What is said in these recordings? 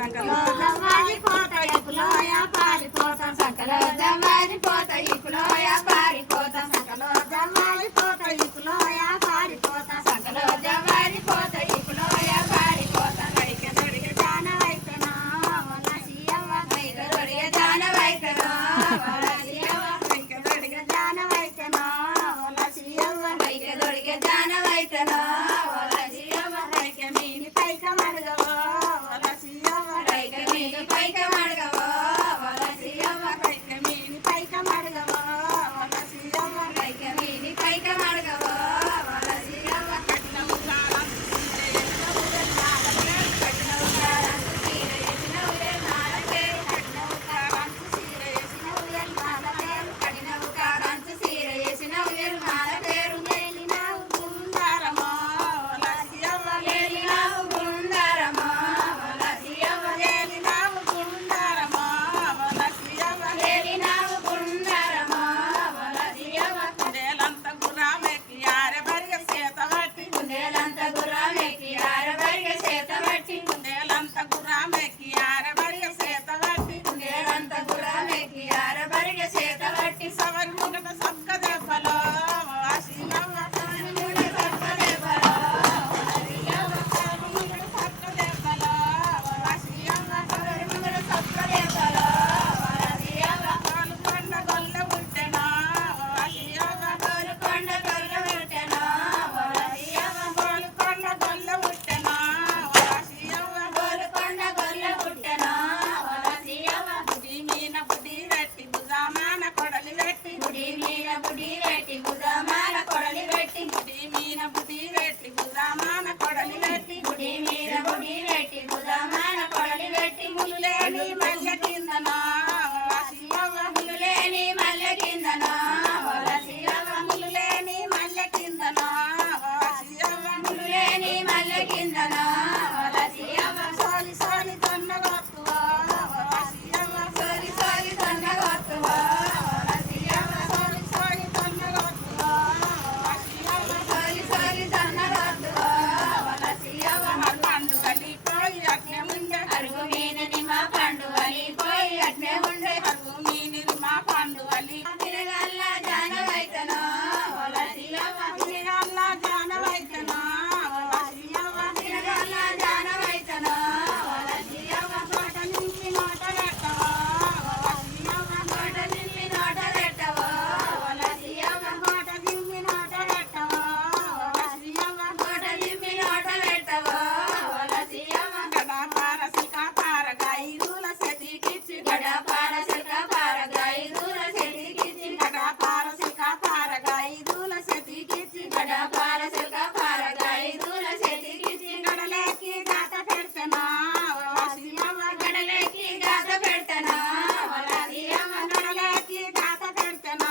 సంకలో జవ్వారిపోత ఇకులోయ పారిపోత సంకలో జవ్వారిపోత ఇకులోయ పారిపోత సంకలో జవ్వారిపోత ఇకులోయ పారిపోత సంకలో జవ్వారిపోత ఇకులోయ పారిపోత నడిక దొడిగ జాన వైతనా వలసియవ నడిక దొడిగ జాన వైతనా వలసియవ నడిక దొడిగ జాన వైతనా వలసియవ నడిక దొడిగ జాన వైతనా వలసియవ నడిక మీని పైక మడగవ వలసియవ నడిక మీని పైక మడగవ వలసియవ నడిక మీని పైక మడగవ వలసియవ నడిక మీని పైక మడగవ వలసియవ కట్నము కాలం కట్నము కాలం సీర ఎసినవులే మాలకే కట్నము కాలం సీర ఎసినవులే మాలకే కట్నము కాలం సీర ఎసినవులే మాలకే లేలినావు గుండారమా వలసియవ లేలినావు గుండారమా వలసియవ లేలినావు గుండారమా వలసియవ లేలినావు గుండారమా వలసియవ కుందేలంత గుర్రామెక్కి ఆరబరిగ సేతవట్టి కుందేలంత గుర్రామెక్కి ఆరబరిగ సేతవట్టి కుందేలంత గుర్రామెక్కి ఆరబరిగ సేతవట్టి కుందేలంత గుర్రామెక్కి ఆరబరిగ సేతవట్టి సవరి ముంగట సక్క దెబ్బలో వాసినవ్వ సవరి ముంగట సక్క దెబ్బలో వాసియవ్వ సవరి ముంగట సక్క దెబ్బలో వాసియవ్వ సవరి ముంగట సక్క దెబ్బలో వాసియవ్వ గోలుకొండ గొల్ల ఉట్టెనా వాసియవ్వ గోలుకొండ గొల్ల ఉట్టెనా వాసియవ్వ గోలుకొండ గొల్ల ఉట్టెనా వాసియవ్వ గోలుకొండ గొల్ల ఉట్టెనా వాసియవ్వ బుడి మీన బుడి వెట్టి భుజామాన కొడలి వెట్టి బుడి మీన బుడి వెట్టి భుజామాన కొడలి వెట్టి బుడి మీన బుడి వెట్టి భుజామాన కొడలి వెట్టి బుడి మీన బుడి వెట్టి భుజామాన కొడలి వెట్టి ములులేని మల్లె కిందనా వాసియవ్వ ములులేని మల్లె కిందనా వలసియవ్వ ములులేని మల్లె కిందనా వాసియవ్వ ములులేని మల్లె కిందనా వలసియవ్వ సోలి సోలి దొన్నగొత్తువా వాసియవ్వ సోలి సోలి దొన్నగొత్తువా వలసియవ్వ సోలి సోలి దొన్నగొత్తువా వాసియవ్వ సోలి సోలి దొన్నగొత్తువా వలసియవ్వ మా పండు వలిపోయి అట్నే ఉండే అరుగు మీనని మా పండు వలిపోయి అట్నే ఉండే అరుగు మీనని మా పండు వలి తిరగల్ల జానవైతనా వలసియవ్వ తిరగల్ల జానవైతనా వలసియవ్వ తిరగల్ల జానవైతనా వలసియవ్వ నోట నింపి నోట పెట్టవా వలసియవ్వ నోట నింపి నోట పెట్టవా వలసియవ్వ నోట నింపి నోట పెట్టవా వలసియవ్వ నోట నింపి నోట పెట్టవా వలసియవ్వ గడపార సికాపార గైరుల సెతికిచ్చి గడపార సికాపార గైరుల సెతికిచ్చి గడపార సికాపార గైరుల సెతికిచ్చి గడపార సికాపార గైరుల సెతికిచ్చి గడలేకి గాత పెడతనా వలసియవ్వ గడలేకి గాత పెడతనా వలసియవ్వ గడలేకి గాత పెడతనా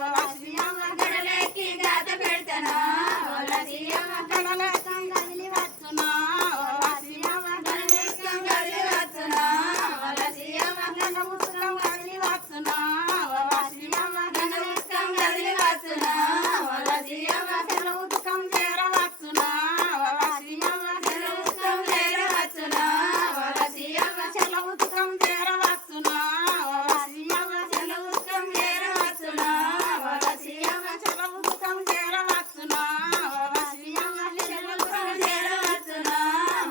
వలసియవ్వ గడలేకి గాత పెడతనా వలసియవ్వ గడలేకం గదిలి వచ్చునా వలసియవ్వ గడలేకం గదిలి వచ్చునా వలసియవ్వ గడముత్తం గదిలి వచ్చునా వలసియవ్వ గడముత్తం గదిలి వచ్చునా వలసియవ్వ గడముత్తం చేరవచ్చునా వలసియవ్వ గడముత్తం చేరవచ్చునా వలసియవ్వ చెలవుత్తం చేరవచ్చునా వలసియవ్వ చెలవుత్తం చేరవచ్చునా వలసియవ్వ చెలవుత్తం చేరవచ్చునా వలసియవ్వ చెలవుత్తం చేరవచ్చునా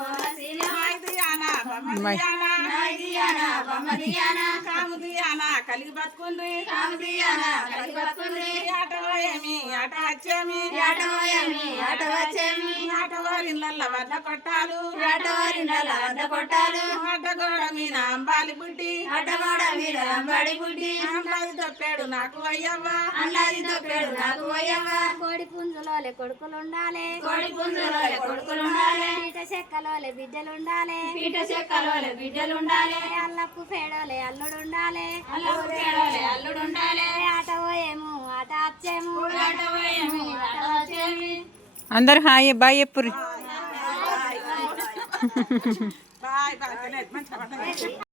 వలసియవ్వ మైదియానా బమదియానా మైదియానా బమదియానా కాముదియానా కలిగి బతుకుండ్రి కాముదియానా కలిగి బతుకుండ్రి ఆటవయమి ఆట వచ్చేమి ఆటవయమి ఆట వచ్చేమి ఆటవారిళ్ళ వద్ద కొట్టాలు ఆటవారిళ్ళ వద్ద కొట్టాలు ఆటగోడ మీద అంబాలి బుడ్డి ఆటగోడ మీద అంబాడి బుడ్డి అన్నది తొప్పాడు నాకు అయ్యవ్వ అన్నది తొప్పాడు నాకు అయ్యవ్వ కోడి పుంజులోలే కొడుకులుండాలి కోడి పుంజులోలే కొడుకులుండాలి పీట చెక్కలోలే బిడ్డలుండాలి పీట చెక్కలోలే బిడ్డలుండాలి అల్లపు పేడోలే అల్లుడుండాలి అల్లపు పేడోలే అల్లుడుండాలి ఆట పోయేము ఆట వచ్చేము ఆట పోయేము ఆట వచ్చేమి అందరు హాయ్ బాయ్ ఎప్పుడు బాయ్ బాయ్ మంచిగా